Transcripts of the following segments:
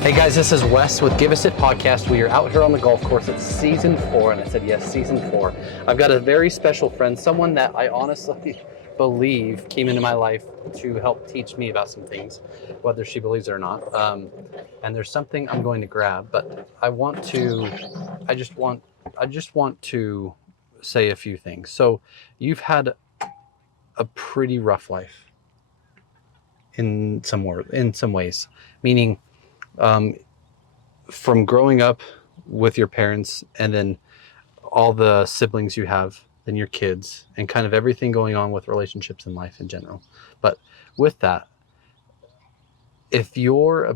Hey guys, this is Wes with Give Us It Podcast. We are out here on the golf course. It's season 4, and I said yes, season 4. I've got a very special friend, someone that I honestly believe came into my life to help teach me about some things, whether she believes it or not. And there's something I'm going to grab, but I just want to say a few things. So you've had a pretty rough life in some ways, meaning from growing up with your parents and then all the siblings you have, then your kids, and kind of everything going on with relationships in life in general. But with that, if you're a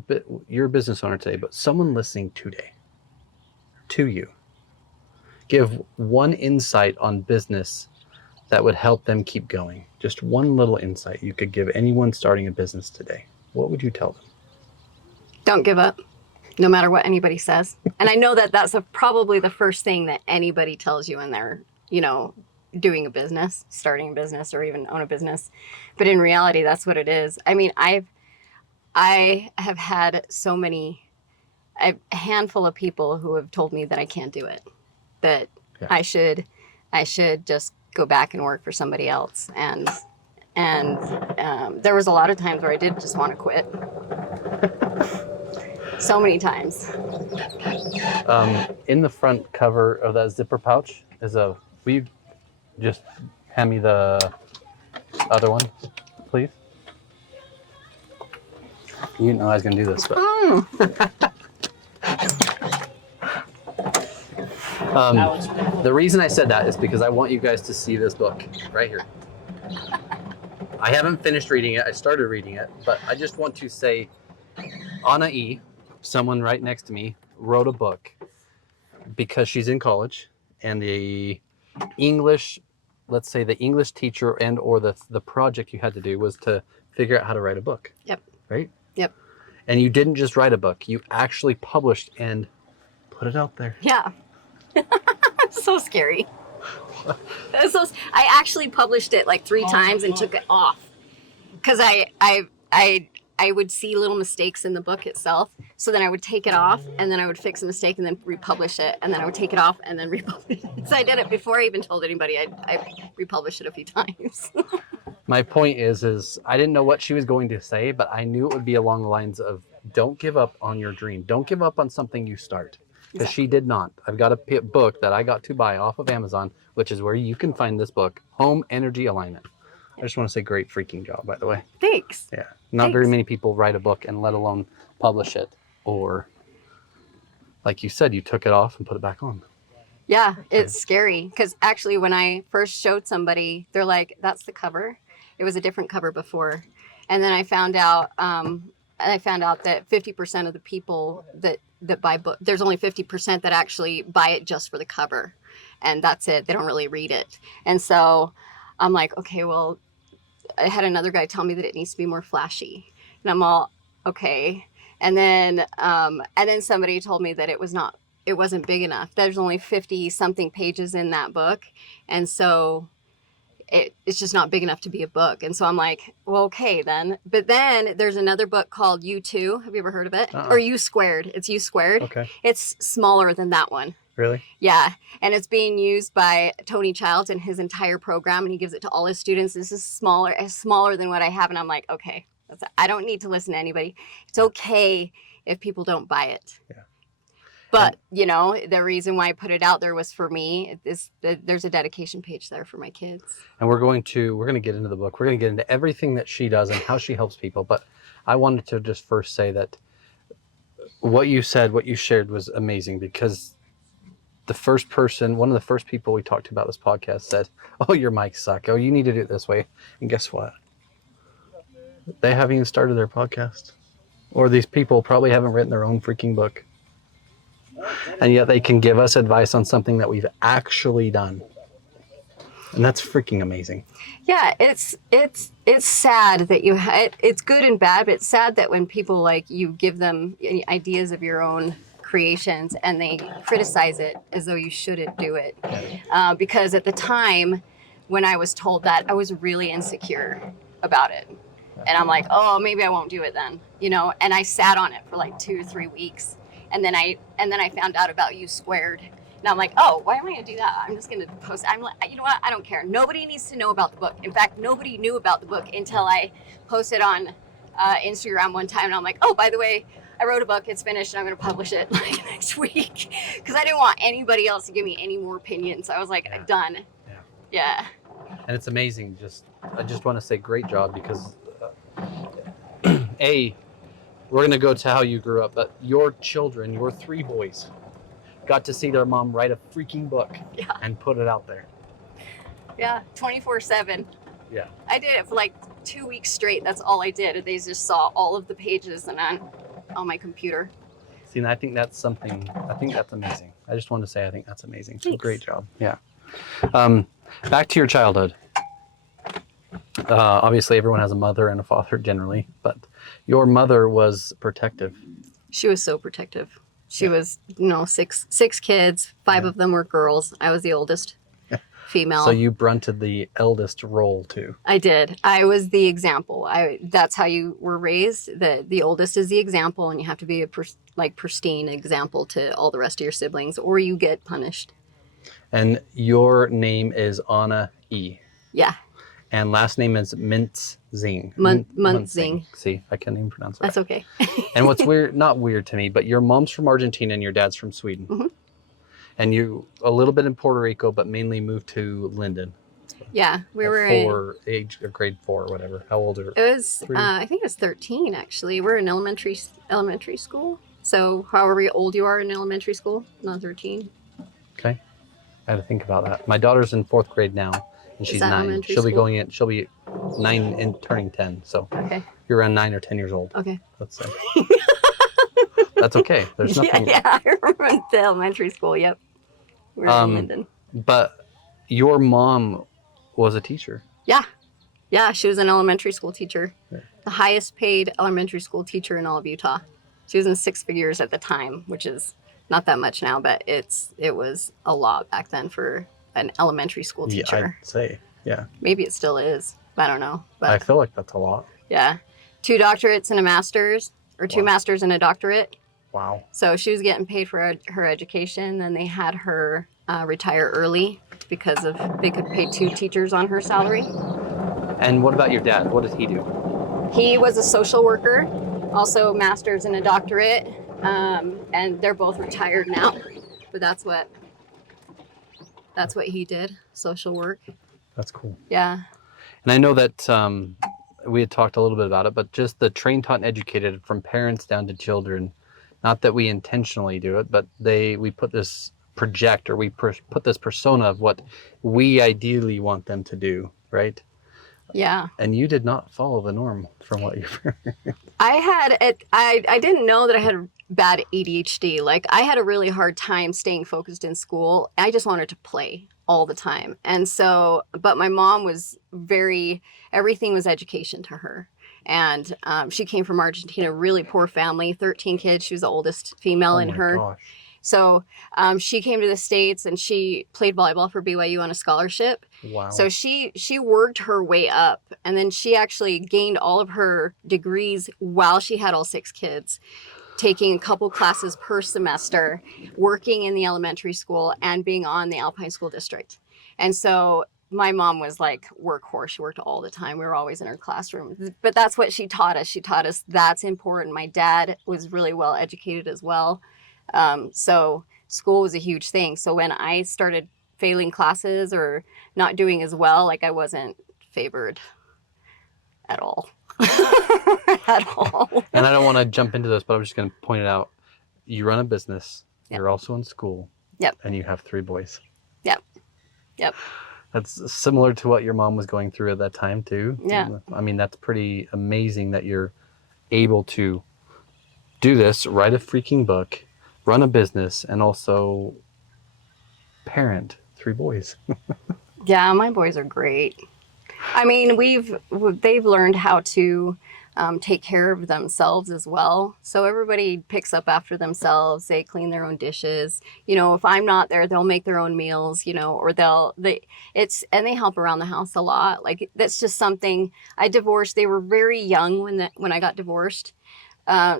business owner today, but someone listening today to you, give one insight on business that would help them keep going. Just one little insight you could give anyone starting a business today. What would you tell them? Don't give up, no matter what anybody says. And I know that that's probably the first thing that anybody tells you when they're, doing a business, starting a business, or even own a business. But in reality, that's what it is. I mean, I have had a handful of people who have told me that I can't do it, that I should just go back and work for somebody else. And there was a lot of times where I did just want to quit. So many times. In the front cover of that zipper pouch will you just hand me the other one, please? You didn't know I was going to do this, but... the reason I said that is because I want you guys to see this book right here. I haven't finished reading it. I started reading it, but I just want to say Anahi, someone right next to me, wrote a book because she's in college, and the English teacher and or the project you had to do was to figure out how to write a book. Yep. Right? Yep. And you didn't just write a book, you actually published and put it out there. Yeah. So scary. I actually published it like 3 times and took it off because I would see little mistakes in the book itself. So then I would take it off, and then I would fix a mistake and then republish it, and then I would take it off and then republish it. So I did it before I even told anybody. I republished it a few times. My point is I didn't know what she was going to say, but I knew it would be along the lines of don't give up on your dream. Don't give up on something you start. Because she did not. I've got a book that I got to buy off of Amazon, which is where you can find this book, Home Energy Alignment. I just want to say great freaking job, by the way. Thanks. Yeah. Not very many people write a book and let alone publish it. Or, like you said, you took it off and put it back on. Yeah, it's scary. Because actually, when I first showed somebody, they're like, that's the cover. It was a different cover before. And then I found out that 50% of the people that buy books, there's only 50% that actually buy it just for the cover. And that's it. They don't really read it. And so I'm like, okay, well, I had another guy tell me that it needs to be more flashy. And I'm all, okay. And then somebody told me that it wasn't big enough. There's only 50 something pages in that book. And so it's just not big enough to be a book. And so I'm like, well, okay then. But then there's another book called U2. Have you ever heard of it? Or U Squared. It's U Squared. Okay. It's smaller than that one. Really? Yeah. And it's being used by Tony Childs in his entire program, and he gives it to all his students. This is smaller than what I have. And I'm like, okay, I don't need to listen to anybody. It's okay if people don't buy it. Yeah. But, the reason why I put it out there was for me. There's a dedication page there for my kids. And we're going to get into the book. We're going to get into everything that she does and how she helps people. But I wanted to just first say that what you shared was amazing, because one of the first people we talked to about this podcast said, oh, your mics suck. Oh, you need to do it this way. And guess what? They haven't even started their podcast. Or these people probably haven't written their own freaking book. And yet they can give us advice on something that we've actually done. And that's freaking amazing. Yeah, it's sad that it's good and bad, but it's sad that when people like you give them ideas of your own creations and they criticize it as though you shouldn't do it. Because at the time when I was told that, I was really insecure about it. And I'm like, oh, maybe I won't do it then, you know. And I sat on it for like 2 or 3 weeks, and then I found out about U Squared, and I'm like, oh, why am I gonna do that? I'm just gonna post. I'm like, you know what? I don't care. Nobody needs to know about the book. In fact, nobody knew about the book until I posted on Instagram one time, and I'm like, oh, by the way, I wrote a book. It's finished, and I'm gonna publish it like next week, because I didn't want anybody else to give me any more opinions. So I was like, Yeah. done. Yeah. And it's amazing. I just want to say great job, because A, we're going to go to how you grew up, but your children, your 3 boys, got to see their mom write a freaking book and put it out there. Yeah, 24/7. Yeah. I did it for like 2 weeks straight. That's all I did. They just saw all of the pages and on my computer. See, and I think that's amazing. I just want to say I think that's amazing. So great job. Yeah. Back to your childhood. Obviously, everyone has a mother and a father generally, but your mother was protective. She was so protective. She was, you know, six kids. 5 of them were girls. I was the oldest female. So you brunted the eldest role too. I did. I was the example. That's how you were raised. The oldest is the example, and you have to be a pristine example to all the rest of your siblings, or you get punished. And your name is Anahi. Yeah. And last name is Mintzing. Muntzing. See, I can't even pronounce it. That's okay. And what's weird, not weird to me, but your mom's from Argentina and your dad's from Sweden. Mm-hmm. And you a little bit in Puerto Rico, but mainly moved to Linden. Yeah, we were grade 4 or whatever. How old are you? It was, I think it was 13 actually. We're in elementary school. So however old you are in elementary school, not 13. Okay. I had to think about that. My daughter's in 4th grade now, and she's 9. She'll be 9 and turning 10. So okay. You're around 9 or 10 years old. Okay. Let's say. That's okay. There's nothing. Yeah, I remember the elementary school. Yep. We were in Linden. But your mom was a teacher. Yeah. Yeah, she was an elementary school teacher. Yeah. The highest paid elementary school teacher in all of Utah. She was in 6 figures at the time, which is not that much now, but it was a lot back then for an elementary school teacher. Yeah, I'd say, yeah. Maybe it still is. I don't know. But I feel like that's a lot. Yeah. 2 doctorates and a master's, or 2 masters and a doctorate. Wow. So she was getting paid for her education. Then they had her retire early because they could pay 2 teachers on her salary. And what about your dad? What did he do? He was a social worker, also master's and a doctorate. And they're both retired now, but that's what he did, social work. That's cool. Yeah. And I know that we had talked a little bit about it, but just the trained, taught, and educated from parents down to children, not that we intentionally do it, but we put this put this persona of what we ideally want them to do, right? Yeah. And you did not follow the norm from what you I didn't know that I had bad ADHD. Like, I had a really hard time staying focused in school. I just wanted to play all the time. And so, but my mom was everything was education to her. And she came from Argentina, really poor family, 13 kids. She was the oldest female in her. Gosh. So she came to the States and she played volleyball for BYU on a scholarship. Wow. So she worked her way up, and then she actually gained all of her degrees while she had all 6 kids, taking a couple classes per semester, working in the elementary school and being on the Alpine School District. And so my mom was like workhorse. She worked all the time. We were always in her classroom. But that's what she taught us. She taught us that's important. My dad was really well educated as well. So school was a huge thing. So when I started failing classes or not doing as well, like, I wasn't favored at all. At all. And I don't want to jump into this, but I'm just going to point it out. You run a business. Yep. You're also in school. Yep. And you have 3 boys. Yep. Yep. That's similar to what your mom was going through at that time too. Yeah. I mean, that's pretty amazing that you're able to do this, write a freaking book, run a business, and also parent 3 boys. Yeah, my boys are great. I mean, they've learned how to take care of themselves as well. So everybody picks up after themselves. They clean their own dishes. You know, if I'm not there, they'll make their own meals, you know, or and they help around the house a lot. Like that's just something. I divorced. They were very young when I got divorced.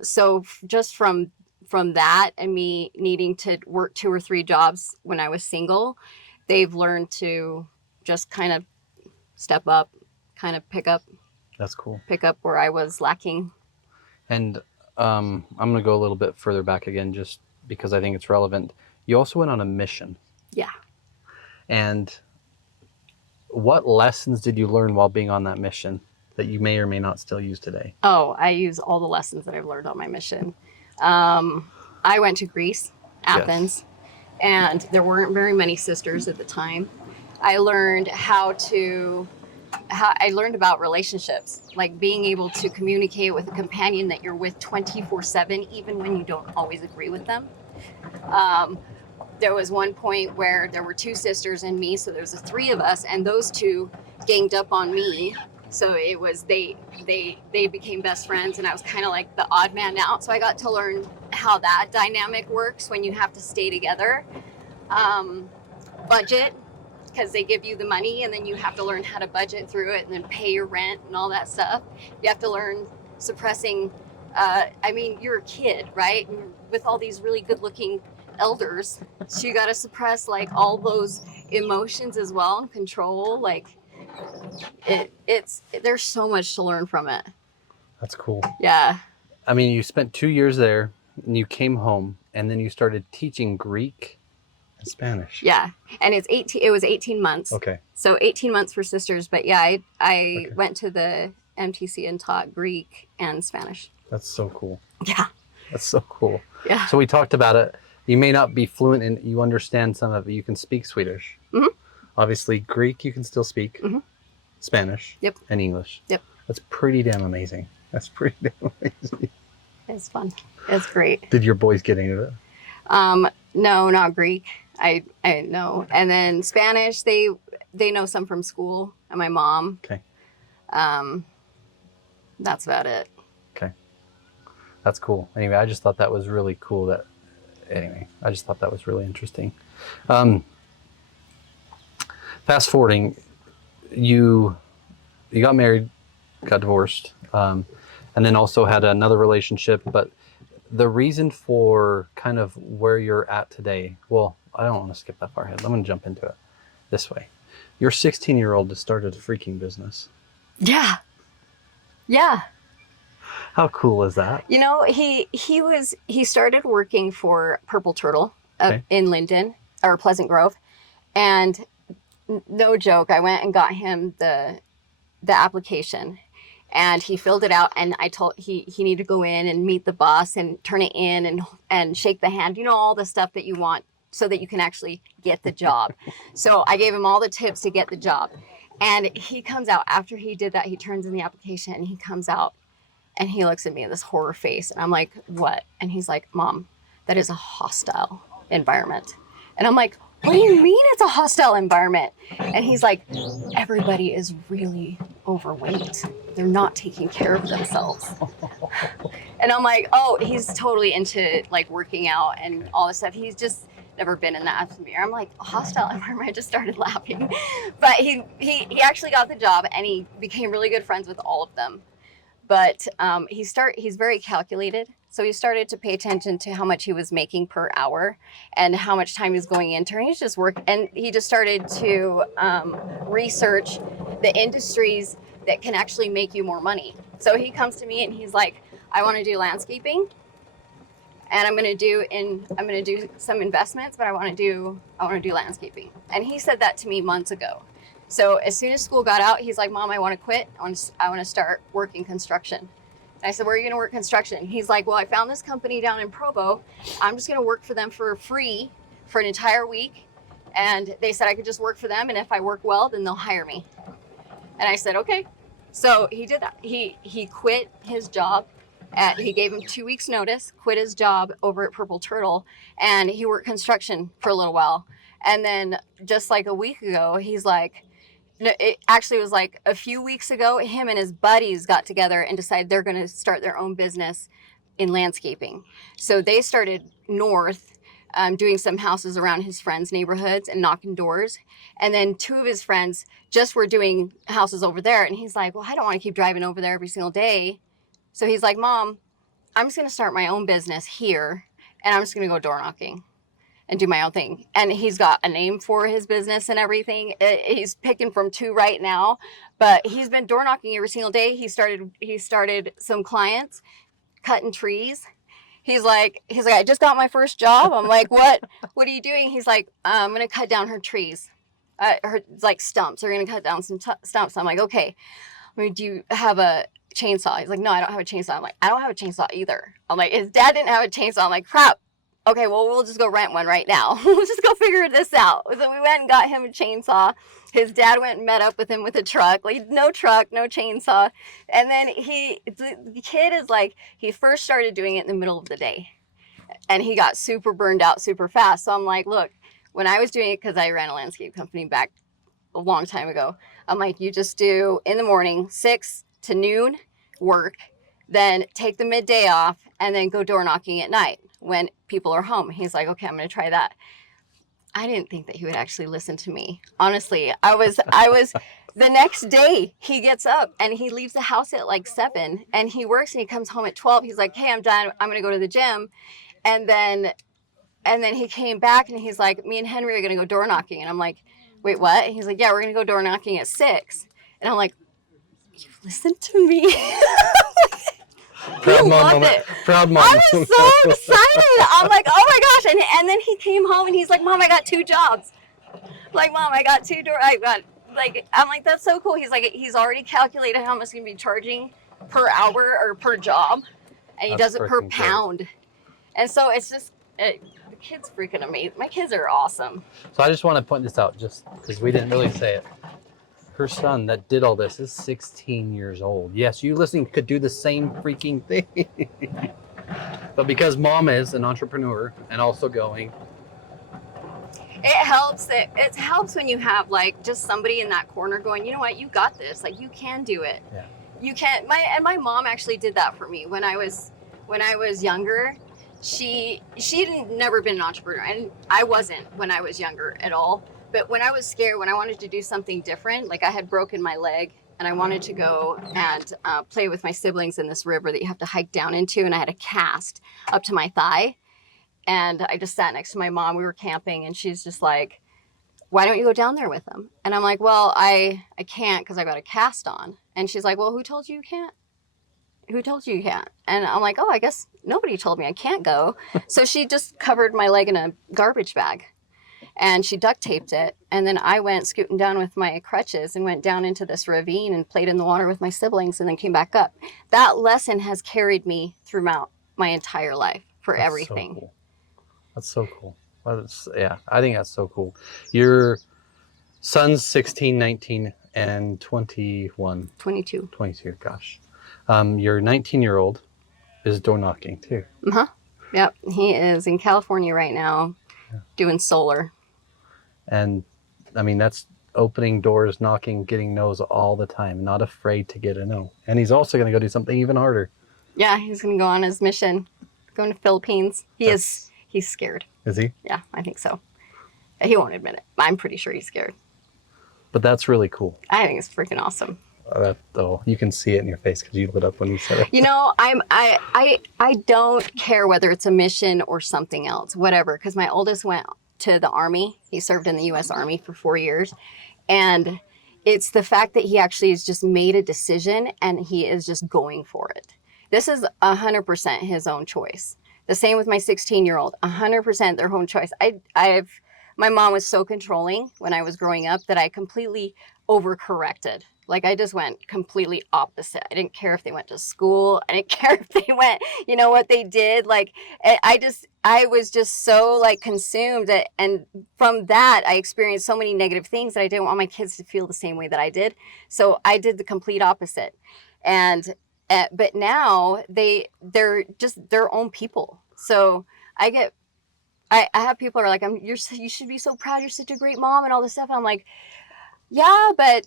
So just from that and me needing to work 2 or 3 jobs when I was single, they've learned to just kind of step up, kind of That's cool. pick up where I was lacking. And I'm going to go a little bit further back again, just because I think it's relevant. You also went on a mission. Yeah. And what lessons did you learn while being on that mission that you may or may not still use today? Oh, I use all the lessons that I've learned on my mission. I went to Greece, Athens, and there weren't very many sisters at the time. I learned I learned about relationships, like being able to communicate with a companion that you're with 24/7, even when you don't always agree with them. There was one point where there were 2 sisters and me, so there was 3 of us, and those 2 ganged up on me. So it was they became best friends, and I was kind of like the odd man out. So I got to learn how that dynamic works when you have to stay together. Budget, because they give you the money and then you have to learn how to budget through it and then pay your rent and all that stuff. You have to learn suppressing. I mean, you're a kid, right? And with all these really good looking elders, so you got to suppress like all those emotions as well and control. Like there's so much to learn from it. That's cool. Yeah. I mean, you spent 2 years there and you came home and then you started teaching Greek and Spanish. Yeah. And it was 18 months. Okay. So 18 months for sisters. But yeah, I Okay. went to the MTC and taught Greek and Spanish. That's so cool. Yeah. That's so cool. Yeah. So we talked about it. You may not be fluent in, you understand some of it. You can speak Swedish. Mhm. Obviously, Greek you can still speak. Mhm. Spanish. Yep. And English. Yep. That's pretty damn amazing. That's pretty damn amazing. It's fun. It's great. Did your boys get into it? No, not Greek. I know. And then Spanish, they know some from school and my mom. Okay. That's about it. Okay. That's cool. Anyway, I just thought that was really cool I just thought that was really interesting. Fast forwarding, you got married, got divorced, and then also had another relationship. But the reason for kind of where you're at today, well, I don't want to skip that far ahead. I'm going to jump into it this way. Your 16-year-old just started a freaking business. Yeah. Yeah. How cool is that? You know, he started working for Purple Turtle in Linden or Pleasant Grove, and no joke, I went and got him the application, and he filled it out, and I told he needed to go in and meet the boss and turn it in and shake the hand, you know, all the stuff that you want so that you can actually get the job. So I gave him all the tips to get the job, and he comes out after he did that. He turns in the application and he comes out. And he looks at me with this horror face. And I'm like, what? And he's like, Mom, that is a hostile environment. And I'm like, what do you mean it's a hostile environment? And he's like, everybody is really overweight. They're not taking care of themselves. And I'm like, oh, he's totally into like working out and all this stuff. He's just never been in that atmosphere. I'm like, a hostile environment. I just started laughing. But he actually got the job and he became really good friends with all of them. But he's very calculated. So he started to pay attention to how much he was making per hour and how much time he was going into. And he just started to research the industries that can actually make you more money. So he comes to me and he's like, I want to do landscaping, and I'm going to do some investments, but I want to do landscaping. And he said that to me months ago. So as soon as school got out, he's like, Mom, I want to quit. I want to start working construction. And I said, where are you going to work construction? He's like, well, I found this company down in Provo. I'm just going to work for them for free for an entire week. And they said I could just work for them. And if I work well, then they'll hire me. And I said, okay. So he did that. He quit his job. He gave him 2 weeks notice, quit his job over at Purple Turtle. And he worked construction for a little while. And then just like a week ago, he's like, No, it actually was like a few weeks ago. Him and his buddies got together and decided they're going to start their own business in landscaping. So they started north, doing some houses around his friends' neighborhoods and knocking doors. And then two of his friends just were doing houses over there. And he's like, well, I don't want to keep driving over there every single day. So he's like, Mom, I'm just going to start my own business here and I'm just going to go door knocking and do my own thing. And he's got a name for his business and everything. He's picking from two right now, but he's been door knocking every single day. He started some clients cutting trees. He's like, I just got my first job. I'm like, what are you doing? He's like, I'm going to cut down her trees. Her like stumps. We're going to cut down some stumps. I'm like, okay. I mean, do you have a chainsaw? He's like, no, I don't have a chainsaw. I'm like, I don't have a chainsaw either. I'm like, his dad didn't have a chainsaw. I'm like, crap. Okay, well, we'll just go rent one right now. We'll just go figure this out. So we went and got him a chainsaw. His dad went and met up with him with a truck. Like, no truck, no chainsaw. And then the kid is like, he first started doing it in the middle of the day. And he got super burned out super fast. So I'm like, look, when I was doing it, because I ran a landscape company back a long time ago, I'm like, you just do in the morning, 6 to noon work, then take the midday off, and then go door knocking at night when people are home. He's like, okay, I'm going to try that. I didn't think that he would actually listen to me. Honestly, I was the next day he gets up and he leaves the house at like 7 and he works and he comes home at 12. He's like, hey, I'm done. I'm going to go to the gym. And then he came back and he's like, me and Henry are going to go door knocking. And I'm like, wait, what? And he's like, yeah, we're going to go door knocking at 6. And I'm like, you listened to me? Proud He mom loved moment. it. Proud mom. I was so excited. I'm like, oh my gosh. And then he came home and he's like, Mom, I got 2 jobs. I'm like, Mom, I got 2 I got, like, I'm like, that's so cool. He's like, he's already calculated how much he's going to be charging per hour or per job. And he does it per pound. And so it's just, the kid's freaking amazing. My kids are awesome. So I just want to point this out just because we didn't really say it. Her son that did all this is 16 years old. Yes, you listening could do the same freaking thing. But because mom is an entrepreneur and also going. It helps. It helps when you have like just somebody in that corner going, you know what, you got this. Like you can do it. Yeah. You can. My mom actually did that for me when I was younger. She had never been an entrepreneur, and I wasn't when I was younger at all. But when I was scared, when I wanted to do something different, like I had broken my leg and I wanted to go and play with my siblings in this river that you have to hike down into, and I had a cast up to my thigh. And I just sat next to my mom. We were camping, and she's just like, why don't you go down there with them? And I'm like, well, I can't because I got a cast on. And she's like, well, who told you you can't? Who told you you can't? And I'm like, oh, I guess nobody told me I can't go. So she just covered my leg in a garbage bag. And she duct taped it. And then I went scooting down with my crutches and went down into this ravine and played in the water with my siblings and then came back up. That lesson has carried me throughout my entire life for That's everything. So cool. That's so cool. Yeah, I think that's so cool. Your son's 16, 19, and 21. 22. 22, gosh. Your 19-year-old is door knocking too. Uh-huh. Yep. He is in California right now doing solar. And I mean, that's opening doors, knocking, getting no's all the time, not afraid to get a no. And he's also going to go do something even harder. Yeah, he's going to go on his mission, going to Philippines. He's scared. Is he? Yeah, I think so. He won't admit it. I'm pretty sure he's scared. But that's really cool. I think it's freaking awesome. You can see it in your face because you lit up when you said it. You know, I don't care whether it's a mission or something else, whatever, because my oldest went to the Army. He served in the U.S. Army for 4 years. And it's the fact that he actually has just made a decision and he is just going for it. This is 100% his own choice. The same with my 16-year-old, 100% their own choice. My mom was so controlling when I was growing up that I completely overcorrected. Like I just went completely opposite. I didn't care if they went to school. I didn't care if they went, you know what they did. Like I was just so like consumed. And from that, I experienced so many negative things that I didn't want my kids to feel the same way that I did. So I did the complete opposite. But now they're just their own people. So I have people who are like, you should be so proud. You're such a great mom and all this stuff. And I'm like, Yeah, but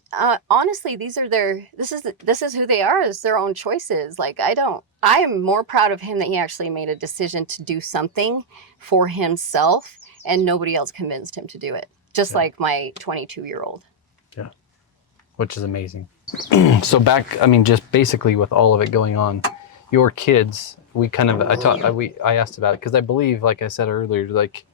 honestly, this is who they are. It's their own choices. Like I am more proud of him that he actually made a decision to do something for himself and nobody else convinced him to do it. Just Yeah. like my 22-year-old. Yeah. Which is amazing. So back, I mean, just basically with all of it going on, your kids, we kind of, I asked about it because I believe, like I said earlier, like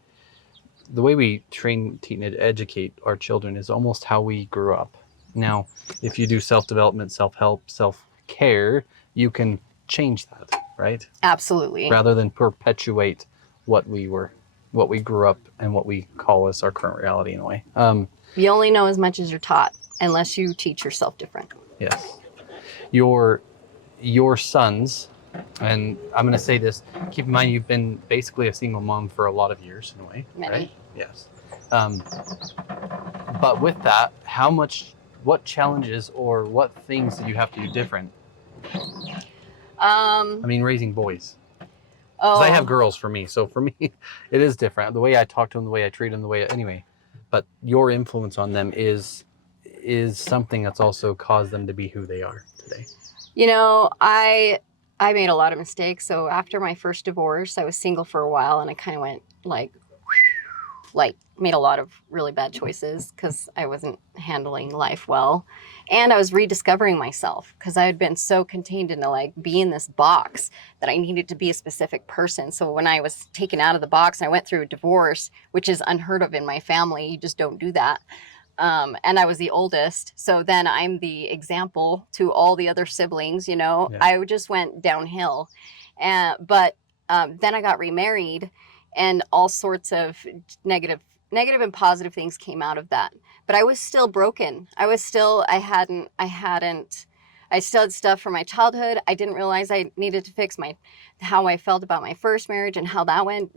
the way we train, teach, and educate our children is almost how we grew up. Now, if you do self-development, self-help, self-care, you can change that, right? Absolutely. Rather than perpetuate what we were, what we grew up, and what we call as our current reality in a way. You only know as much as you're taught unless you teach yourself different. Yes. Your sons, and I'm going to say this, keep in mind you've been basically a single mom for a lot of years in a way, Many. right? Yes. But with that, what challenges or what things did you have to do different? I mean, raising boys. Because I have girls for me, so for me, it is different. The way I talk to them, the way I treat them, the way anyway. But your influence on them is something that's also caused them to be who they are today. You know, I made a lot of mistakes. So after my first divorce, I was single for a while, and I kind of went like made a lot of really bad choices because I wasn't handling life well. And I was rediscovering myself because I had been so contained into like be in this box that I needed to be a specific person. So when I was taken out of the box and I went through a divorce, which is unheard of in my family, you just don't do that. And I was the oldest. So then I'm the example to all the other siblings, you know, Yeah. I just went downhill. But then I got remarried and all sorts of negative and positive things came out of that. But I was still broken. I still had stuff from my childhood. I didn't realize I needed to fix how I felt about my first marriage and how that went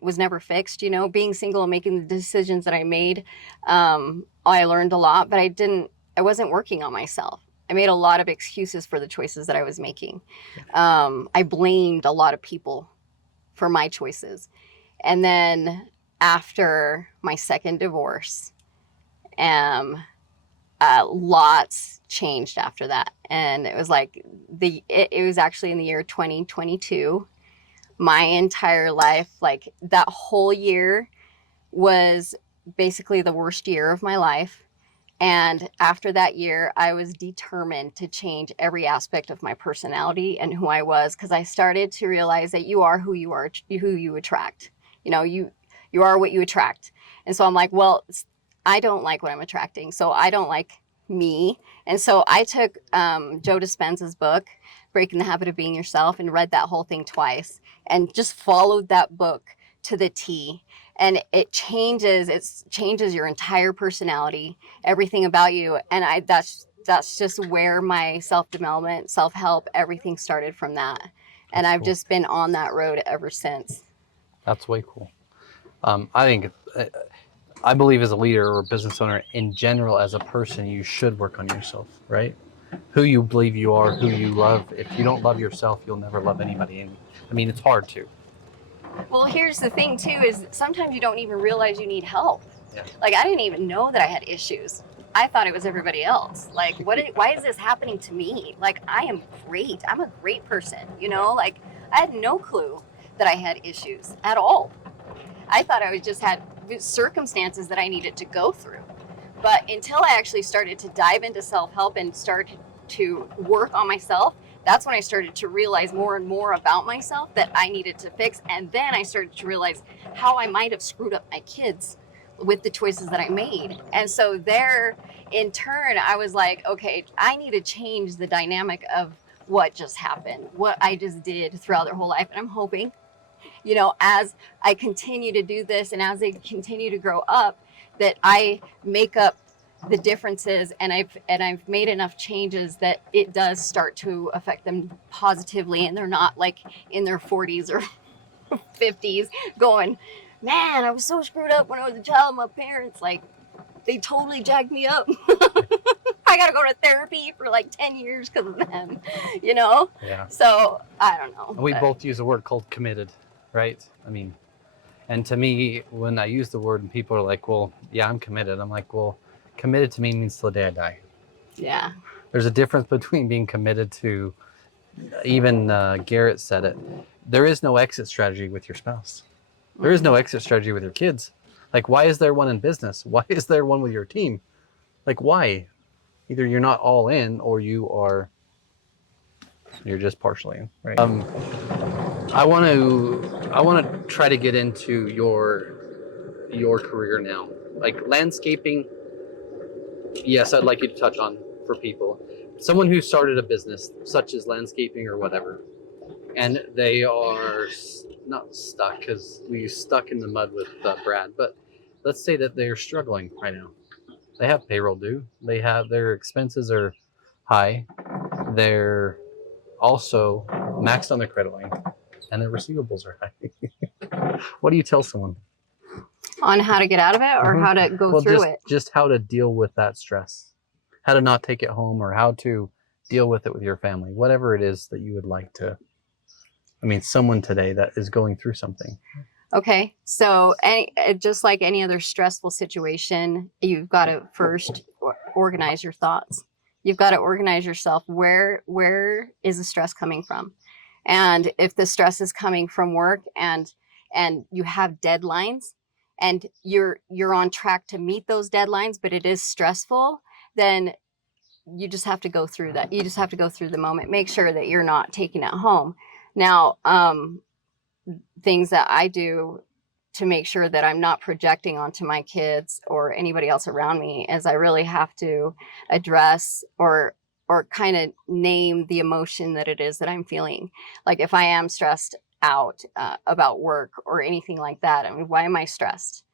was never fixed, you know, being single and making the decisions that I made. I learned a lot, but I wasn't working on myself. I made a lot of excuses for the choices that I was making. I blamed a lot of people for my choices. And then after my second divorce, lots changed after that. And it was like it was actually in the year 2022. My entire life, like that whole year was basically the worst year of my life. And after that year, I was determined to change every aspect of my personality and who I was, because I started to realize that you are who you are, who you attract. You know, you are what you attract. And so I'm like, well, I don't like what I'm attracting, so I don't like me. And so I took Joe Dispenza's book, Breaking the Habit of Being Yourself, and read that whole thing twice and just followed that book to the T. And it changes your entire personality, everything about you. And that's just where my self-development, self-help, everything started from that. And I've just been on that road ever since. That's way cool. I think, I believe as a leader or a business owner in general, as a person, you should work on yourself, right? Who you believe you are, who you love. If you don't love yourself, you'll never love anybody. And I mean, it's hard to. Well, here's the thing too, is sometimes you don't even realize you need help. Yeah. Like I didn't even know that I had issues. I thought it was everybody else. Like, why is this happening to me? Like, I am great. I'm a great person, you know? Like, I had no clue that I had issues at all. I thought I just had circumstances that I needed to go through. But until I actually started to dive into self-help and started to work on myself, that's when I started to realize more and more about myself that I needed to fix. And then I started to realize how I might have screwed up my kids with the choices that I made. And so there, in turn, I was like, okay, I need to change the dynamic of what just happened, what I just did throughout their whole life. And I'm hoping, you know, as I continue to do this and as they continue to grow up, that I make up the differences and I've made enough changes that it does start to affect them positively, and they're not like in their 40s or 50s going, man, I was so screwed up when I was a child. My parents, like, they totally jacked me up. I gotta go to therapy for like 10 years because of them, you know? Yeah. So I don't know. We both use a word called committed, right? I mean, and to me, when I use the word and people are like, well, yeah, I'm committed. I'm like, well, Committed to me means till the day I die. Yeah. There's a difference between being committed to, even Garrett said it, there is no exit strategy with your spouse. There is no exit strategy with your kids. Like, why is there one in business? Why is there one with your team? Like, why? Either you're not all in, or you're just partially in, right? I want to try to get into your career now. Like landscaping, yes, I'd like you to touch on for people. Someone who started a business such as landscaping or whatever, and they are not stuck, because we stuck in the mud with Brad, but let's say that they're struggling right now. They have payroll due. They have their expenses are high. They're also maxed on their credit line, and their receivables are high. What do you tell someone? On how to get out of it, or how to go through it? Just how to deal with that stress, how to not take it home, or how to deal with it with your family, whatever it is that you would like to. I mean, someone today that is going through something. Okay, so just like any other stressful situation, you've got to first organize your thoughts. You've got to organize yourself. Where is the stress coming from? And if the stress is coming from work, and you have deadlines, and you're on track to meet those deadlines, but it is stressful, then you just have to go through that. You just have to go through the moment. Make sure that you're not taking it home. Now, things that I do to make sure that I'm not projecting onto my kids or anybody else around me is I really have to address or kind of name the emotion that it is that I'm feeling. Like if I am stressed out about work or anything like that, I mean, why am I stressed?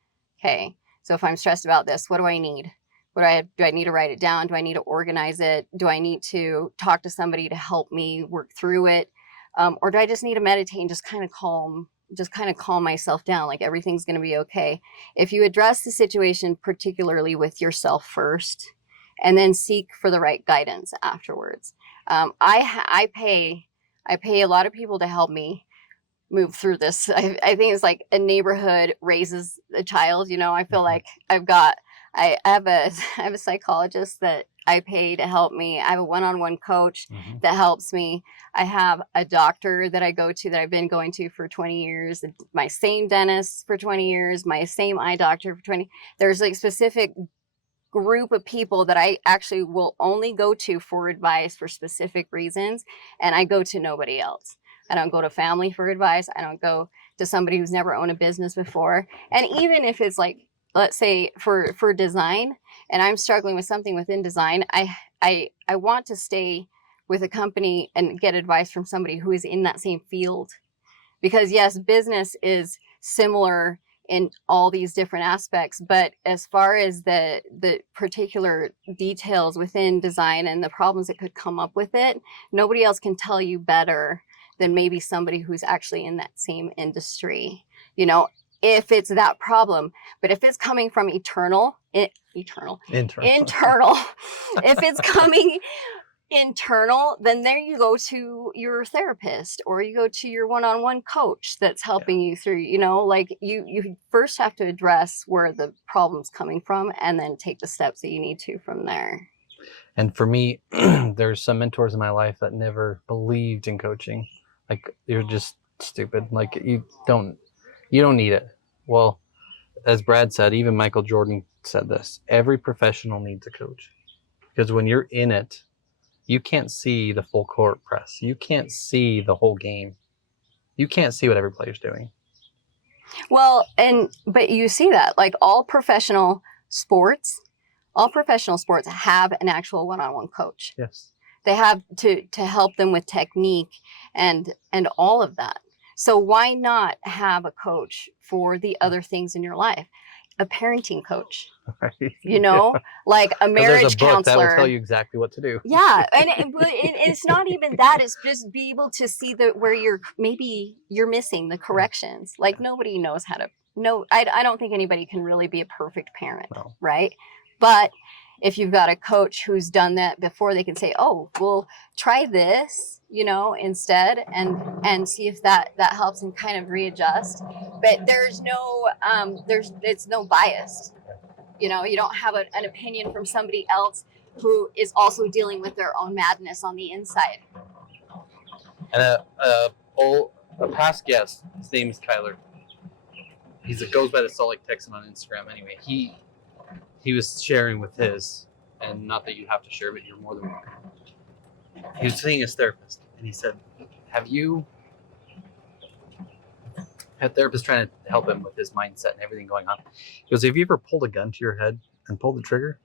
Okay, so if I'm stressed about this, what do I need? Do I need to write it down? Do I need to organize it? Do I need to talk to somebody to help me work through it? Or do I just need to meditate and just kind of calm myself down, like everything's going to be okay? If you address the situation particularly with yourself first, and then seek for the right guidance afterwards. I pay a lot of people to help me move through this. I think it's like a neighborhood raises a child. I feel like I have a psychologist that I pay to help me. I have a one-on-one coach that helps me. I have a doctor that I go to that I've been going to for 20 years, my same dentist for 20 years, my same eye doctor for 20. There's like specific group of people that I actually will only go to for advice for specific reasons, and I go to nobody else. I don't go to family for advice. I don't go to somebody who's never owned a business before. And even if it's like, let's say for design, and I'm struggling with something within design, I want to stay with a company and get advice from somebody who is in that same field. Because yes, business is similar in all these different aspects, but as far as the particular details within design and the problems that could come up with it, nobody else can tell you better than maybe somebody who's actually in that same industry, if it's that problem. But if it's coming from internal, if it's coming internal, then there you go to your therapist, or you go to your one-on-one coach that's helping you through, like you first have to address where the problem's coming from, and then take the steps that you need to from there. And for me, there's some mentors in my life that never believed in coaching. Like, you're just stupid. Like, you don't need it. Well, as Brad said, even Michael Jordan said this, every professional needs a coach, because when you're in it, you can't see the full court press. You can't see the whole game. You can't see what every player's doing. Well, but you see that, like all professional sports have an actual one-on-one coach. Yes. They have to help them with technique and all of that. So why not have a coach for the other things in your life? A parenting coach, Right. like a marriage there's a book counselor that will tell you exactly what to do. Yeah, and it's not even that. It's just be able to see where you're missing the corrections. Like nobody knows how to. No, I don't think anybody can really be a perfect parent, No. right? But if you've got a coach who's done that before, they can say, "Oh, well, try this," instead, and see if that helps, and kind of readjust. But it's no bias. You know, you don't have an opinion from somebody else who is also dealing with their own madness on the inside. And a past guest, his name is Kyler. Goes by the Salt Lake Texan on Instagram. Anyway, he was sharing with his, and not that you have to share, but you're more than welcome. He was seeing his therapist, and he said, a therapist trying to help him with his mindset and everything going on. He goes, have you ever pulled a gun to your head and pulled the trigger?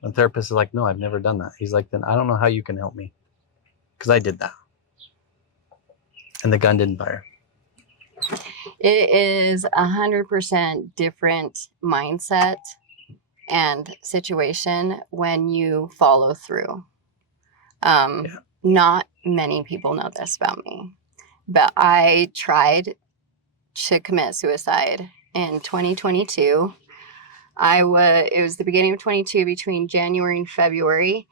And the therapist is like, no, I've never done that. He's like, then I don't know how you can help me, because I did that. And the gun didn't fire. It is 100% different mindset and situation when you follow through. Not many people know this about me, but I tried to commit suicide in 2022. It was the beginning of 22, between January and February.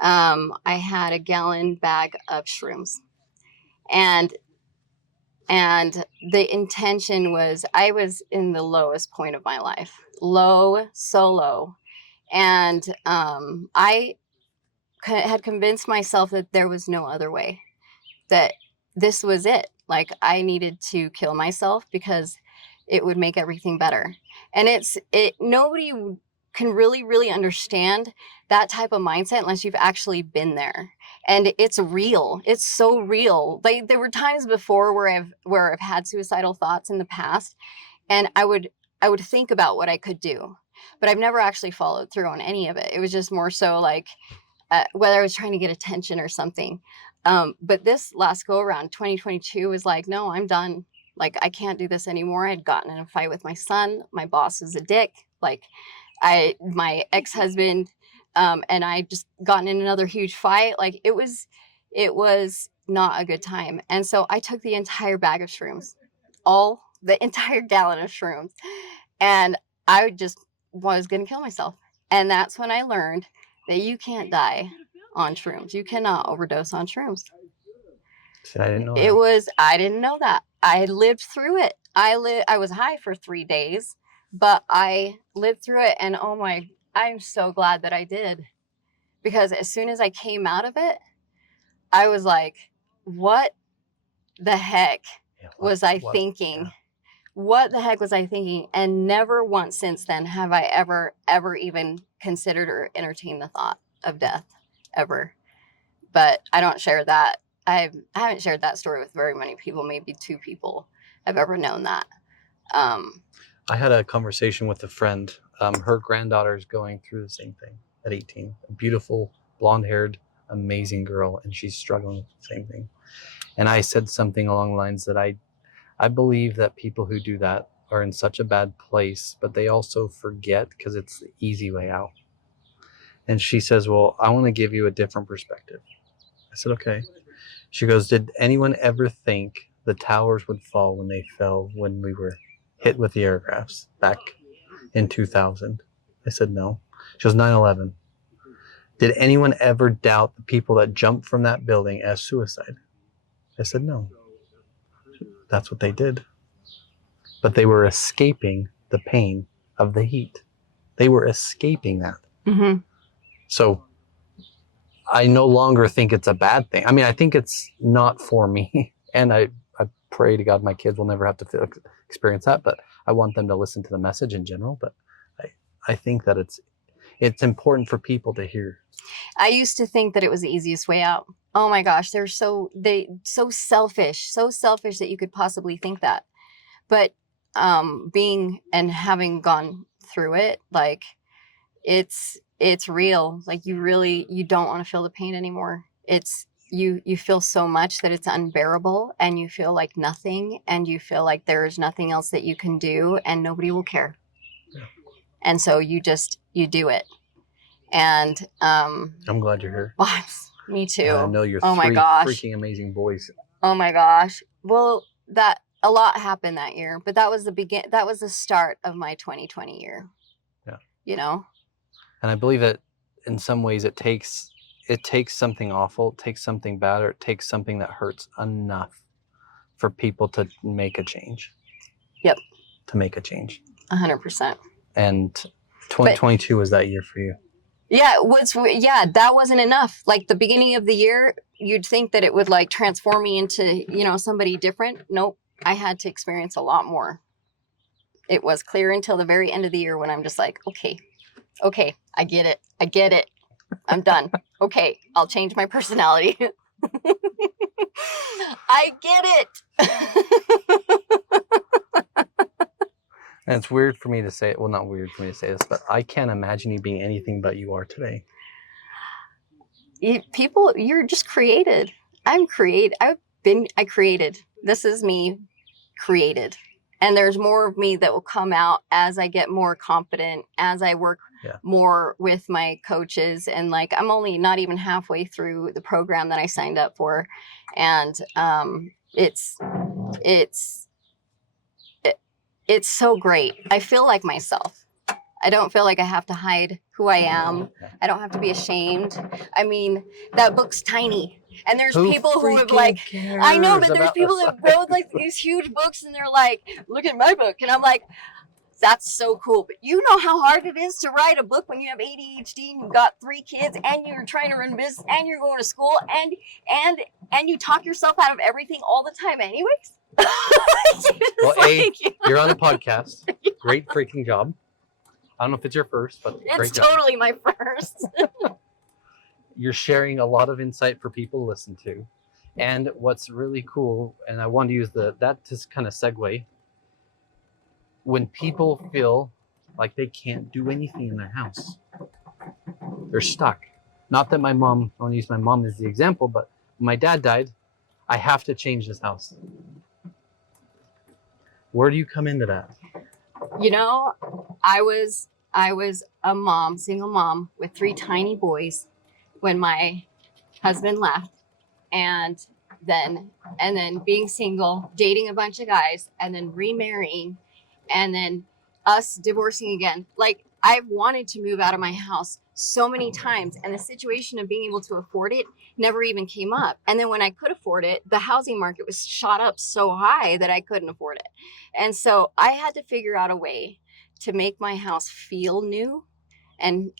I had a gallon bag of shrooms, and the intention was, I was in the lowest point of my life, so low. And I had convinced myself that there was no other way, that this was it. Like, I needed to kill myself because it would make everything better. And nobody can really understand that type of mindset unless you've actually been there. And it's real. It's so real. Like, there were times before where I've had suicidal thoughts in the past, and I would think about what I could do, but I've never actually followed through on any of it. It was just more so like, whether I was trying to get attention or something. But this last go around, 2022, was like, no, I'm done. Like, I can't do this anymore. I had gotten in a fight with my son. My boss is a dick. Like, my ex-husband, and I just gotten in another huge fight. Like, it was not a good time. And so I took the entire bag of shrooms, the entire gallon of shrooms, and I just was going to kill myself. And that's when I learned that you can't die on shrooms. You cannot overdose on shrooms. See, I didn't know I didn't know that. I lived through it. I was high for 3 days, but I lived through it. And I'm so glad that I did, because as soon as I came out of it, I was like, what the heck was I thinking? Yeah. What the heck was I thinking? And never once since then have I ever even considered or entertained the thought of death, ever. But I don't share that. I haven't shared that story with very many people. Maybe 2 people have ever known that. I had a conversation with a friend. Her granddaughter is going through the same thing at 18. A beautiful, blonde-haired, amazing girl, and she's struggling with the same thing. And I said something along the lines that I believe that people who do that are in such a bad place, but they also forget because it's the easy way out. And she says, well, I want to give you a different perspective. I said, okay. She goes, did anyone ever think the towers would fall when they fell when we were hit with the aircrafts back in 2000? I said, no. She goes, 9/11. Did anyone ever doubt the people that jumped from that building as suicide? I said, no. That's what they did. But they were escaping the pain of the heat. They were escaping that. Mm-hmm. So I no longer think it's a bad thing. I mean, I think it's not for me. And I pray to God my kids will never have to experience that. But I want them to listen to the message in general. But I think that it's important for people to hear. I used to think that it was the easiest way out. Oh my gosh, they're so selfish that you could possibly think that. But being and having gone through it, like, it's real. Like, you don't want to feel the pain anymore. It's you feel so much that it's unbearable, and you feel like nothing, and you feel like there's nothing else that you can do, and nobody will care. Yeah. And so you do it. And I'm glad you're here. Well, me too. I know you're oh three my gosh. freaking amazing boys. Oh my gosh. Well, a lot happened that year, but that was the start of my 2020 year. Yeah. You know? And I believe that in some ways it takes something awful, it takes something bad, or it takes something that hurts enough for people to make a change. Yep. To make a change. 100%. And 2022 was that year for you. Yeah, that wasn't enough. Like the beginning of the year, you'd think that it would like transform me into, somebody different. Nope. I had to experience a lot more. It was clear until the very end of the year when I'm just like, okay, I get it. I'm done. Okay, I'll change my personality. I get it. And it's weird for me to say it. Well, not weird for me to say this, but I can't imagine you being anything but you are today. You're just created. I created. This is me created. And there's more of me that will come out as I get more confident, as I work more with my coaches. And like, I'm only not even halfway through the program that I signed up for. And it's so great. I feel like myself. I don't feel like I have to hide who I am. I don't have to be ashamed. I mean, that book's tiny. And there's people who have like, I know, but there's people that wrote like these huge books and they're like, look at my book. And I'm like, that's so cool. But you know how hard it is to write a book when you have ADHD and you've got 3 kids and you're trying to run business and you're going to school and you talk yourself out of everything all the time anyways. Well, you're on a podcast. Great freaking job. I don't know if it's your first, but it's totally my first. You're sharing a lot of insight for people to listen to. And what's really cool, and I want to use that to kind of segue, when people feel like they can't do anything in their house, they're stuck. Not that I want to use my mom as the example, but when my dad died, I have to change this house. Where do you come into that? I was a single mom with 3 tiny boys when my husband left, and then being single, dating a bunch of guys, and then remarrying, and then us divorcing again. Like, I've wanted to move out of my house so many times, and the situation of being able to afford it never even came up. And then when I could afford it, the housing market was shot up so high that I couldn't afford it. And so I had to figure out a way to make my house feel new and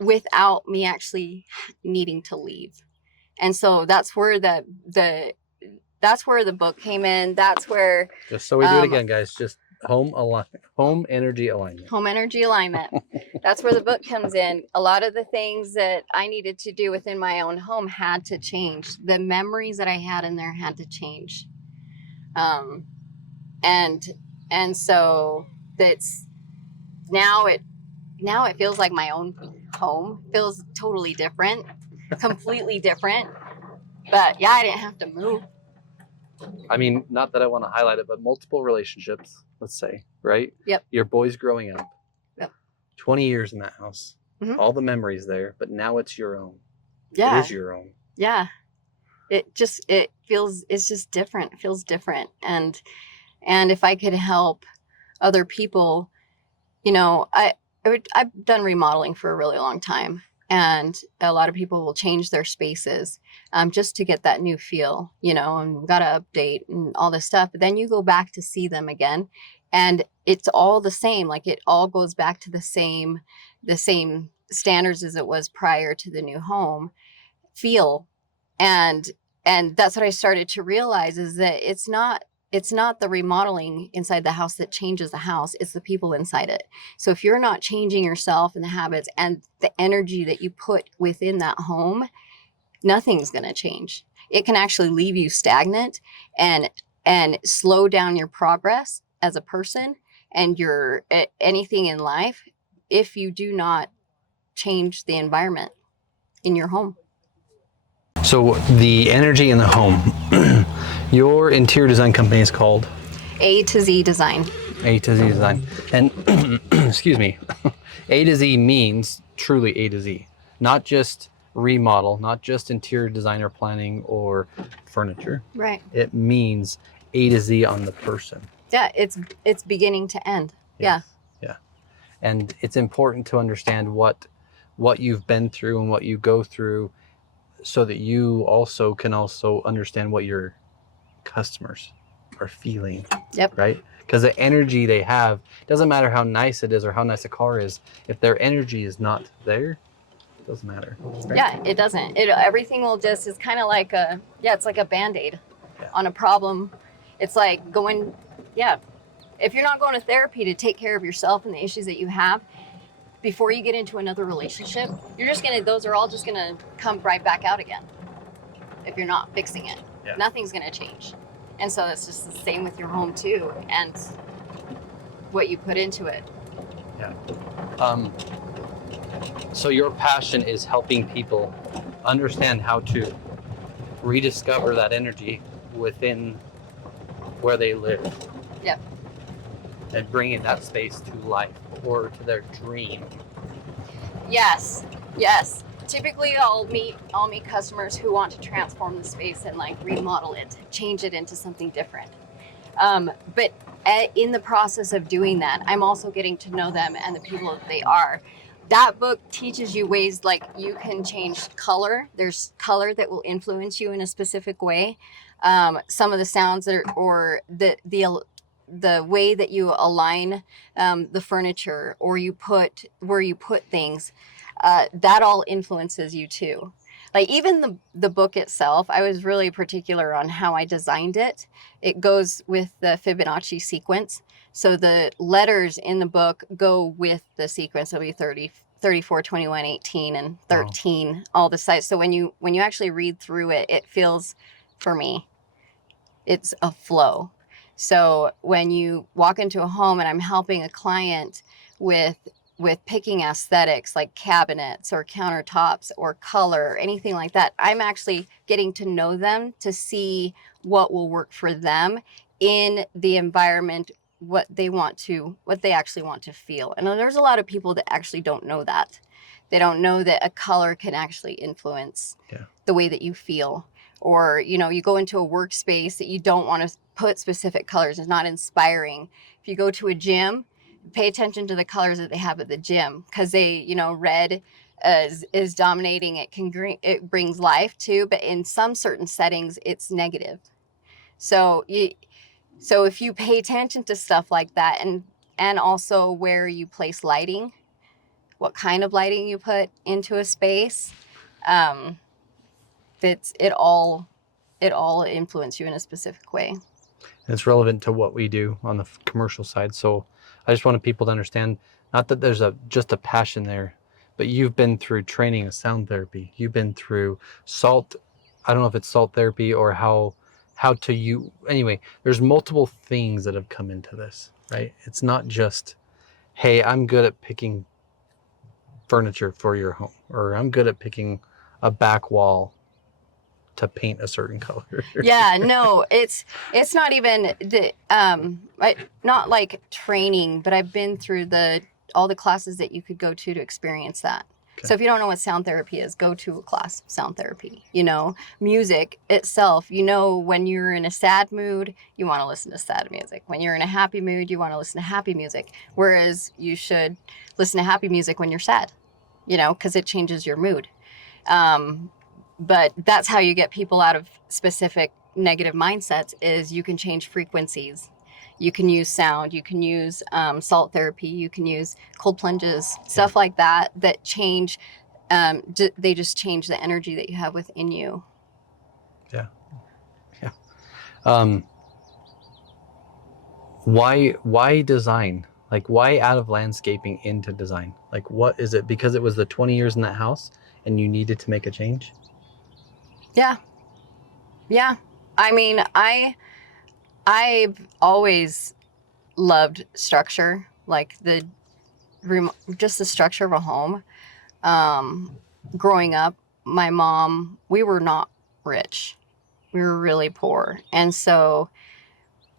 without me actually needing to leave. And so that's where the book came in. That's where, just so we do it again, guys, just home energy alignment. Home energy alignment. That's where the book comes in. A lot of the things that I needed to do within my own home had to change. The memories that I had in there had to change. And so that's now it feels like my own home. Feels totally different, completely different. But yeah, I didn't have to move. I mean, not that I want to highlight it, but multiple relationships, let's say, right? Yep. Your boys growing up. Yep. 20 years in that house. Mm-hmm. All the memories there, but now it's your own. Yeah. It is your own. Yeah. It's just different. It feels different. And if I could help other people, I've done remodeling for a really long time. And a lot of people will change their spaces just to get that new feel, and we've got to update and all this stuff. But then you go back to see them again and it's all the same. Like, it all goes back to the same standards as it was prior to the new home feel. And that's what I started to realize, is that it's not the remodeling inside the house that changes the house. It's the people inside it. So if you're not changing yourself and the habits and the energy that you put within that home, nothing's going to change. It can actually leave you stagnant and slow down your progress as a person and your anything in life if you do not change the environment in your home. So the energy in the home, your interior design company is called? A to Z Design. A to Z Design. And excuse me, A to Z means truly A to Z, not just remodel, not just interior designer planning or furniture. Right. It means A to Z on the person. Yeah, it's beginning to end. Yes. Yeah. And it's important to understand what you've been through and what you go through, so that you can understand what your customers are feeling. Yep. Right? because the energy they have, doesn't matter how nice it is or how nice a car is, if their energy is not there, it doesn't matter. Right? Yeah, it doesn't. Everything will just, it's kind of like it's like a Band-Aid on a problem. It's like going, if you're not going to therapy to take care of yourself and the issues that you have before you get into another relationship, those are all just gonna come right back out again if you're not fixing it. Nothing's gonna change. And so it's just the same with your home too, and what you put into it. So your passion is helping people understand how to rediscover that energy within where they live. Yep. And bringing that space to life or to their dream. Yes. Typically, I'll meet customers who want to transform the space and like remodel it, change it into something different. But in the process of doing that, I'm also getting to know them and the people that they are. That book teaches you ways like you can change color. There's color that will influence you in a specific way. Some of the sounds that are, or the way that you align the furniture, or where you put things, that all influences you too. Like even the book itself, I was really particular on how I designed it. It goes with the Fibonacci sequence. So the letters in the book go with the sequence. It'll be 30, 34, 21, 18, and 13, wow. All the sides. So when you actually read through it, it feels, for me, it's a flow. So when you walk into a home and I'm helping a client with picking aesthetics like cabinets or countertops or color or anything like that, I'm actually getting to know them to see what will work for them in the environment, what they actually want to feel. And there's a lot of people that actually don't know that. They don't know that a color can actually influence the way that you feel. Or, you go into a workspace that you don't want to put specific colors. It's not inspiring. If you go to a gym, pay attention to the colors that they have at the gym, because they, red is dominating. It brings life too, but in some certain settings, it's negative. So if you pay attention to stuff like that, and also where you place lighting, what kind of lighting you put into a space, it all influence you in a specific way. And it's relevant to what we do on the commercial side. So I just wanted people to understand, not that there's just a passion there, but you've been through training of sound therapy. You've been through salt. I don't know if it's salt therapy or how to anyway, there's multiple things that have come into this, right? It's not just, hey, I'm good at picking furniture for your home, or I'm good at picking a back wall to paint a certain color. Yeah, no, it's not even not like training, but I've been through all the classes that you could go to experience that. Okay. So if you don't know what sound therapy is, go to a class, sound therapy. Music itself, when you're in a sad mood, you want to listen to sad music. When you're in a happy mood, you want to listen to happy music. Whereas you should listen to happy music when you're sad, because it changes your mood. But that's how you get people out of specific negative mindsets, is you can change frequencies. You can use sound, you can use salt therapy, you can use cold plunges, stuff like that change, they just change the energy that you have within you. Yeah. Why design? Like, why out of landscaping into design? Like, what is it? Because it was the 20 years in that house and you needed to make a change? Yeah. I mean, I've always loved structure, like just the structure of a home. Growing up, my mom, we were not rich. We were really poor. And so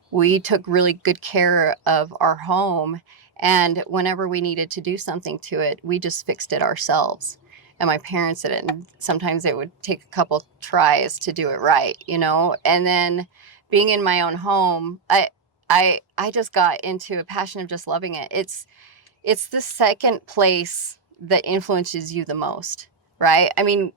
we took really good care of our home. And whenever we needed to do something to it, we just fixed it ourselves. And my parents did it. And sometimes it would take a couple tries to do it right, And then being in my own home, I just got into a passion of just loving it. It's the second place that influences you the most, right? I mean,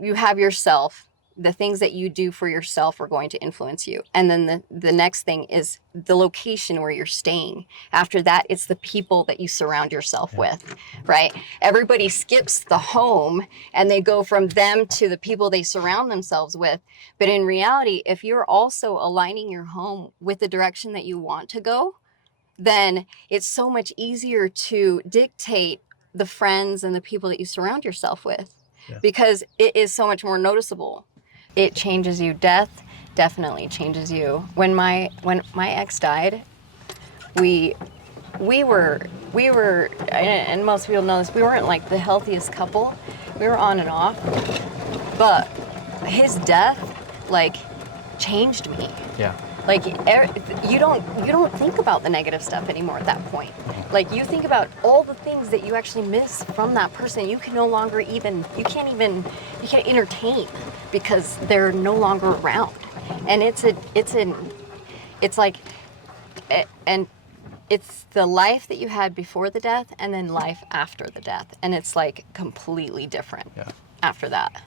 you have yourself, the things that you do for yourself are going to influence you. And then the next thing is the location where you're staying. After that, it's the people that you surround yourself with, right? Everybody skips the home and they go from them to the people they surround themselves with. But in reality, if you're also aligning your home with the direction that you want to go, then it's so much easier to dictate the friends and the people that you surround yourself with, because it is so much more noticeable. It changes you. Death definitely changes you. When my ex died, we were, and most people know this, we weren't like the healthiest couple. We were on and off, but his death like changed me. Yeah. Like you don't think about the negative stuff anymore at that point. Like you think about all the things that you actually miss from that person. You can no longer you can't entertain because they're no longer around. And it's the life that you had before the death and then life after the death. And it's like completely different after that.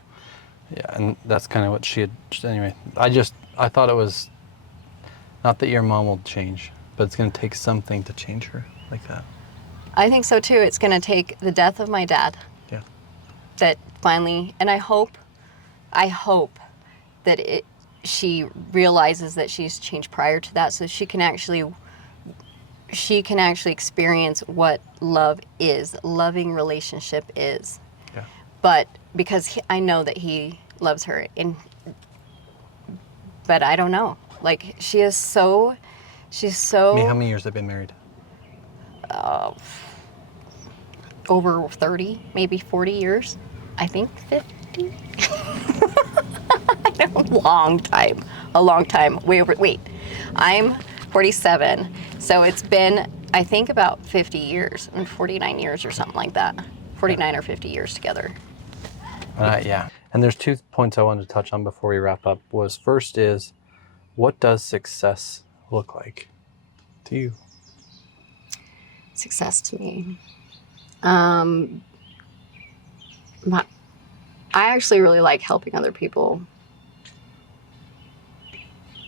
Yeah, and that's kind of what she had, anyway. I thought it was, not that your mom will change, but it's going to take something to change her like that. I think so too. It's going to take the death of my dad. Yeah. That finally, and I hope that she realizes that she's changed prior to that, so she can actually experience what love is, loving relationship is. Yeah. But because I know that he loves her, but I don't know. Like she's so. I mean, how many years have they been married? Over 30, maybe 40 years. I think 50. A long time. Wait. I'm 47, so it's been, I think, about 50 years, 49 years or something like that. 49 or 50 years together. Yeah. And there's 2 points I wanted to touch on before we wrap up. First is, what does success look like to you? Success to me. I actually really like helping other people,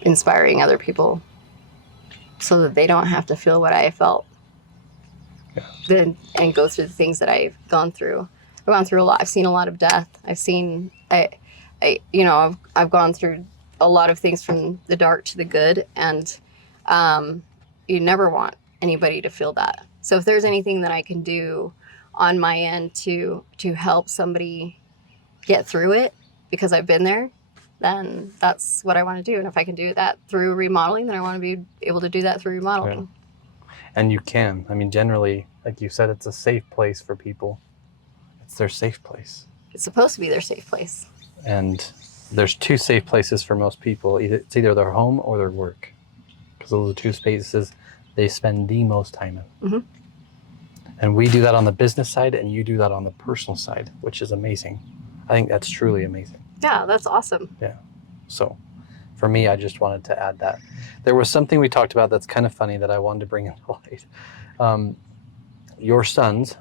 inspiring other people, so that they don't have to feel what I felt. And go through the things that I've gone through. I've gone through a lot. I've seen a lot of death. I've gone through a lot of things from the dark to the good, and you never want anybody to feel that. So if there's anything that I can do on my end to help somebody get through it, because I've been there, then that's what I want to do. And if I can do that through remodeling, then I want to be able to do that through remodeling. Yeah. And you can. I mean, generally, like you said, it's a safe place for people. It's their safe place. It's supposed to be their safe place. And there's 2 safe places for most people. It's either their home or their work, because those are 2 spaces they spend the most time in. Mm-hmm. And we do that on the business side, and you do that on the personal side, which is amazing. I think that's truly amazing. Yeah, that's awesome. Yeah. So for me, I just wanted to add that. There was something we talked about that's kind of funny that I wanted to bring into light. Your sons,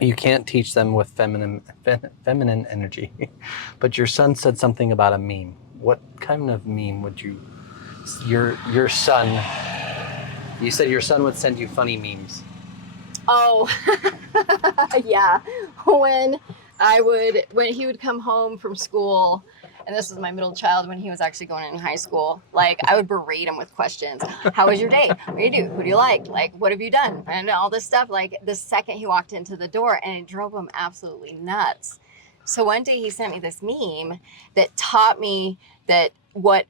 you can't teach them with feminine energy, but your son said something about a meme. What kind of meme would your son, you said your son would send you funny memes. Oh, yeah. When he would come home from school, and this was my middle child when he was actually going in high school, like I would berate him with questions. How was your day? What do you do? Who do you like? Like, what have you done? And all this stuff. Like the second he walked into the door, and it drove him absolutely nuts. So one day he sent me this meme that taught me that what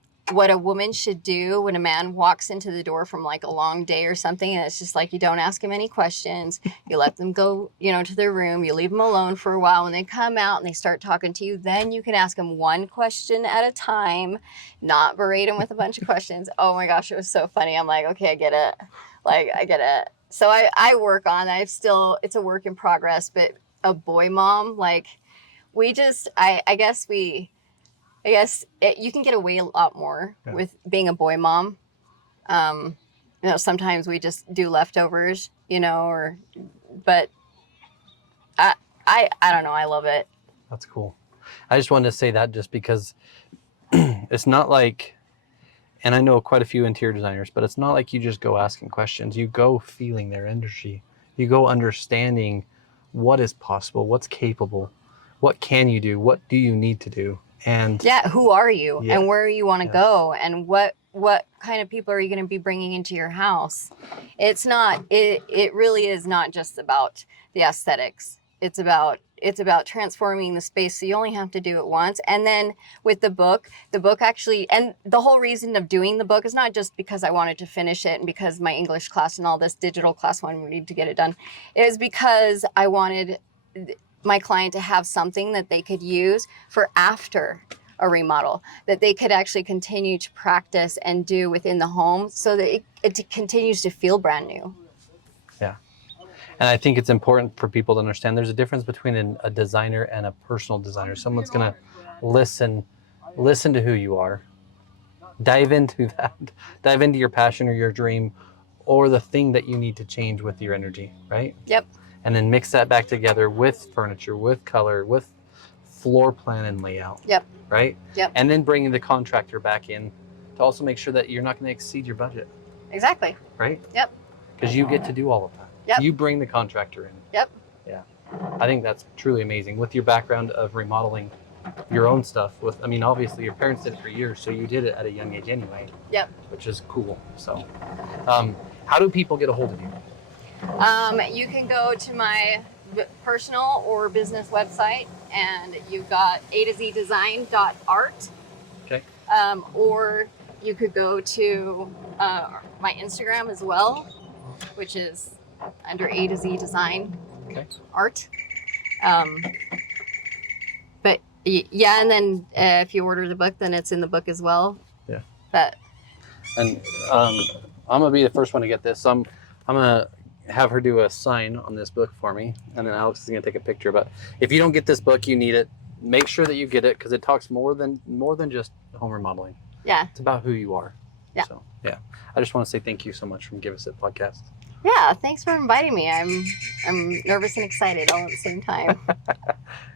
a woman should do when a man walks into the door from like a long day or something, and it's just like, you don't ask him any questions, you let them go, to their room, you leave them alone for a while. When they come out and they start talking to you, then you can ask them one question at a time, not berate them with a bunch of questions. Oh my gosh, it was so funny. I'm like, okay, I get it. So I work on that. It's a work in progress, but a boy mom, like we just, I guess you can get away a lot more with being a boy mom. Sometimes we just do leftovers, but I don't know. I love it. That's cool. I just wanted to say that just because it's not like, and I know quite a few interior designers, but it's not like you just go asking questions. You go feeling their energy. You go understanding what is possible, what's capable, what can you do, what do you need to do, and Yeah, who are you Yeah. and where you want to Yes. go, and what kind of people are you going to be bringing into your house? It's not. It really is not just about the aesthetics. It's about transforming the space. So you only have to do it once. And then with the book actually, and the whole reason of doing the book is not just because I wanted to finish it and because my English class and all this digital class wanted me to get it done. It was because I wanted my client to have something that they could use for after a remodel, that they could actually continue to practice and do within the home, so that it continues to feel brand new. Yeah. And I think it's important for people to understand there's a difference between a designer and a personal designer. Someone's going to listen to who you are, dive into that, dive into your passion or your dream or the thing that you need to change with your energy, right? Yep. And then mix that back together with furniture, with color, with floor plan and layout. Yep. Right? Yep. And then bringing the contractor back in to also make sure that you're not going to exceed your budget. Exactly. Right? Yep. Because you get to do all of that. Yep. You bring the contractor in. Yep. Yeah. I think that's truly amazing. With your background of remodeling your own stuff, obviously your parents did it for years, so you did it at a young age anyway. Yep. Which is cool. So, how do people get a hold of you? You can go to my personal or business website, and you've got a2zdesign.art. Okay. Or you could go to my Instagram as well, which is under A2Z Okay. Art. But yeah, and then if you order the book, then it's in the book as well. Yeah. But And I'm gonna be the first one to get this. So I'm gonna have her do a sign on this book for me, and then Alex is gonna take a picture. But if you don't get this book, you need it. Make sure that you get it because it talks more than just home remodeling. yeah. It's about who you are. Yeah. So yeah, I just want to say thank you so much from Give Us It podcast. Yeah, thanks for inviting me. I'm nervous and excited all at the same time.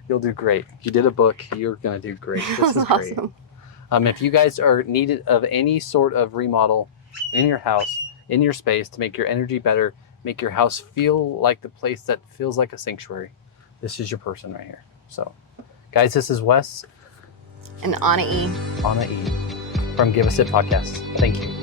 You'll do great. You did a book. You're gonna do great. This is great. Awesome. If you guys are needed of any sort of remodel in your house, in your space to make your energy better, make your house feel like the place that feels like a sanctuary, this is your person right here. So, guys, this is Wes And Anahi. from Give Us It podcast. Thank you.